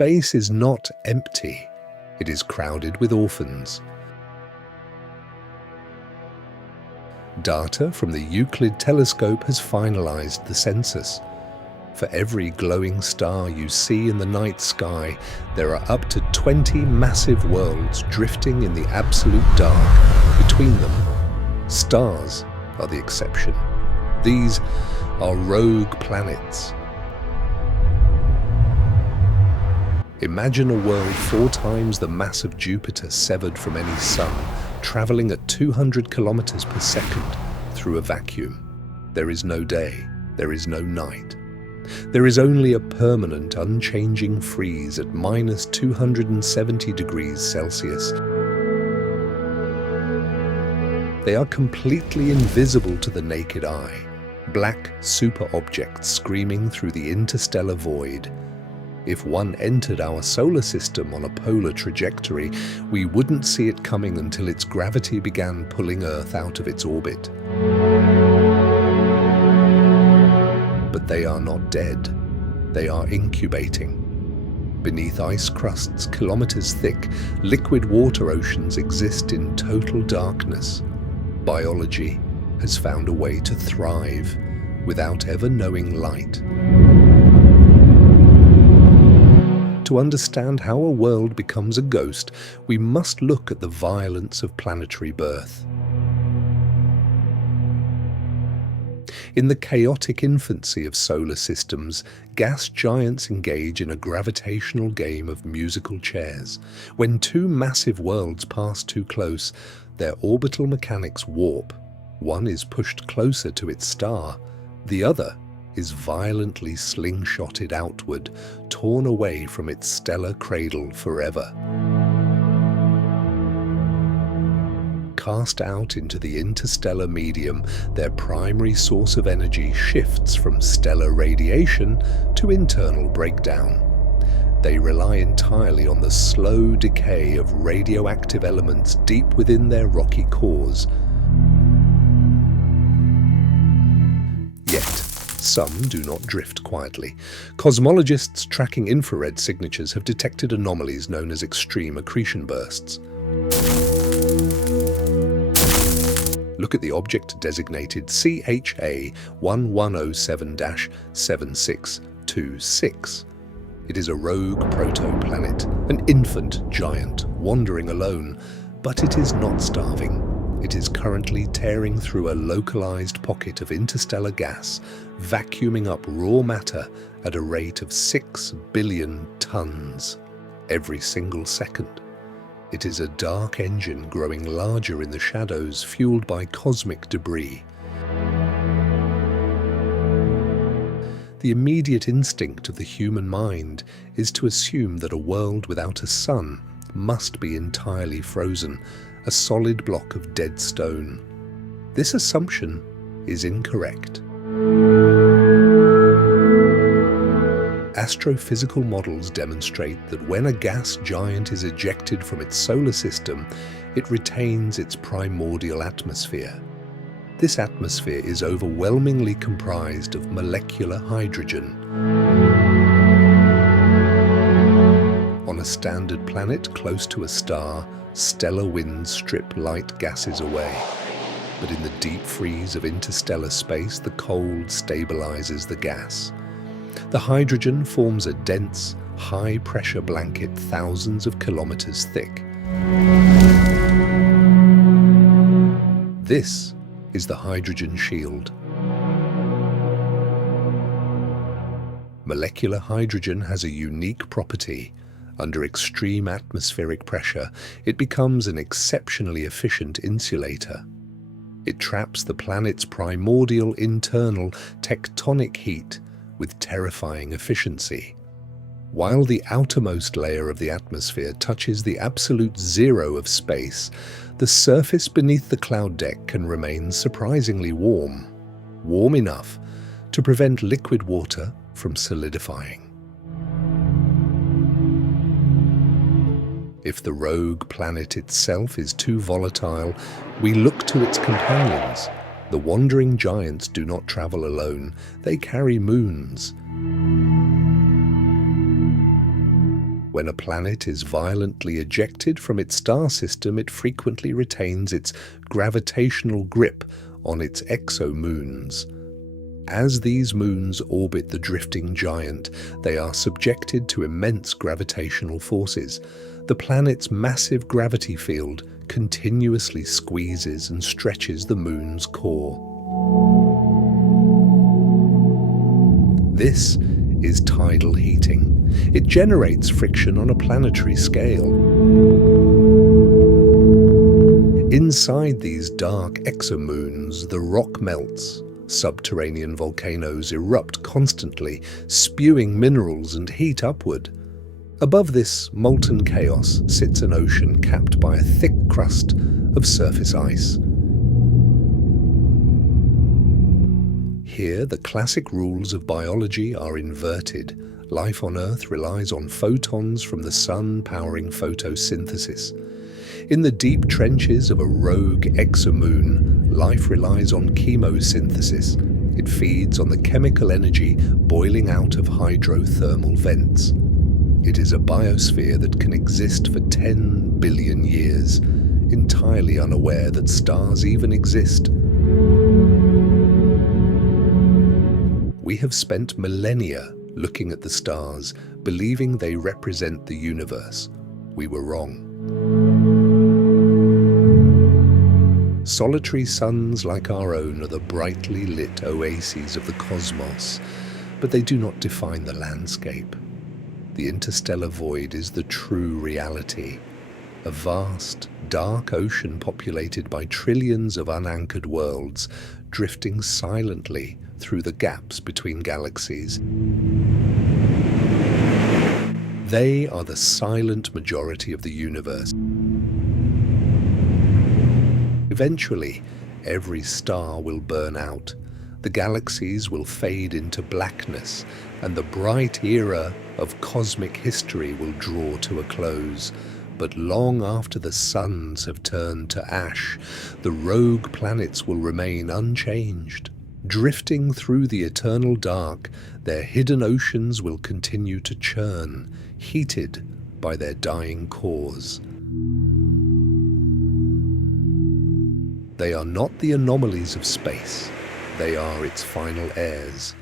Space is not empty. It is crowded with orphans. Data from the Euclid telescope has finalized the census. For every glowing star you see in the night sky, there are up to 20 massive worlds drifting in the absolute dark between them. Stars are the exception. These are rogue planets. Imagine a world 4 times the mass of Jupiter severed from any sun, traveling at 200 kilometers per second through a vacuum. There is no day, there is no night. There is only a permanent, unchanging freeze at minus 270 degrees Celsius. They are completely invisible to the naked eye, black super-objects screaming through the interstellar void. If one entered our solar system on a polar trajectory, we wouldn't see it coming until its gravity began pulling Earth out of its orbit. But they are not dead. They are incubating. Beneath ice crusts kilometers thick, liquid water oceans exist in total darkness. Biology has found a way to thrive without ever knowing light. To understand how a world becomes a ghost, we must look at the violence of planetary birth. In the chaotic infancy of solar systems, gas giants engage in a gravitational game of musical chairs. When 2 massive worlds pass too close, their orbital mechanics warp. One is pushed closer to its star, the other is violently slingshotted outward, torn away from its stellar cradle forever. Cast out into the interstellar medium, their primary source of energy shifts from stellar radiation to internal breakdown. They rely entirely on the slow decay of radioactive elements deep within their rocky cores. Yet, some do not drift quietly. Cosmologists tracking infrared signatures have detected anomalies known as extreme accretion bursts. Look at the object designated CHA 1107-7626. It is a rogue protoplanet, an infant giant wandering alone, but it is not starving. It is currently tearing through a localized pocket of interstellar gas, vacuuming up raw matter at a rate of 6 billion tons every single second. It is a dark engine growing larger in the shadows, fueled by cosmic debris. The immediate instinct of the human mind is to assume that a world without a sun must be entirely frozen, a solid block of dead stone. This assumption is incorrect. Astrophysical models demonstrate that when a gas giant is ejected from its solar system, it retains its primordial atmosphere. This atmosphere is overwhelmingly comprised of molecular hydrogen. On a standard planet close to a star, stellar winds strip light gases away. But in the deep freeze of interstellar space, the cold stabilizes the gas. The hydrogen forms a dense, high-pressure blanket thousands of kilometers thick. This is the hydrogen shield. Molecular hydrogen has a unique property. Under extreme atmospheric pressure, it becomes an exceptionally efficient insulator. It traps the planet's primordial internal tectonic heat with terrifying efficiency. While the outermost layer of the atmosphere touches the absolute zero of space, the surface beneath the cloud deck can remain surprisingly warm enough to prevent liquid water from solidifying. If the rogue planet itself is too volatile, we look to its companions. The wandering giants do not travel alone, they carry moons. When a planet is violently ejected from its star system, it frequently retains its gravitational grip on its exomoons. As these moons orbit the drifting giant, they are subjected to immense gravitational forces. The planet's massive gravity field continuously squeezes and stretches the moon's core. This is tidal heating. It generates friction on a planetary scale. Inside these dark exomoons, the rock melts. Subterranean volcanoes erupt constantly, spewing minerals and heat upward. Above this molten chaos sits an ocean capped by a thick crust of surface ice. Here, the classic rules of biology are inverted. Life on Earth relies on photons from the sun powering photosynthesis. In the deep trenches of a rogue exomoon, life relies on chemosynthesis. It feeds on the chemical energy boiling out of hydrothermal vents. It is a biosphere that can exist for 10 billion years, entirely unaware that stars even exist. We have spent millennia looking at the stars, believing they represent the universe. We were wrong. Solitary suns like our own are the brightly lit oases of the cosmos, but they do not define the landscape. The interstellar void is the true reality, a vast, dark ocean populated by trillions of unanchored worlds, drifting silently through the gaps between galaxies. They are the silent majority of the universe. Eventually, every star will burn out, the galaxies will fade into blackness, and the bright era of cosmic history will draw to a close. But long after the suns have turned to ash, the rogue planets will remain unchanged. Drifting through the eternal dark, their hidden oceans will continue to churn, heated by their dying cores. They are not the anomalies of space, they are its final heirs.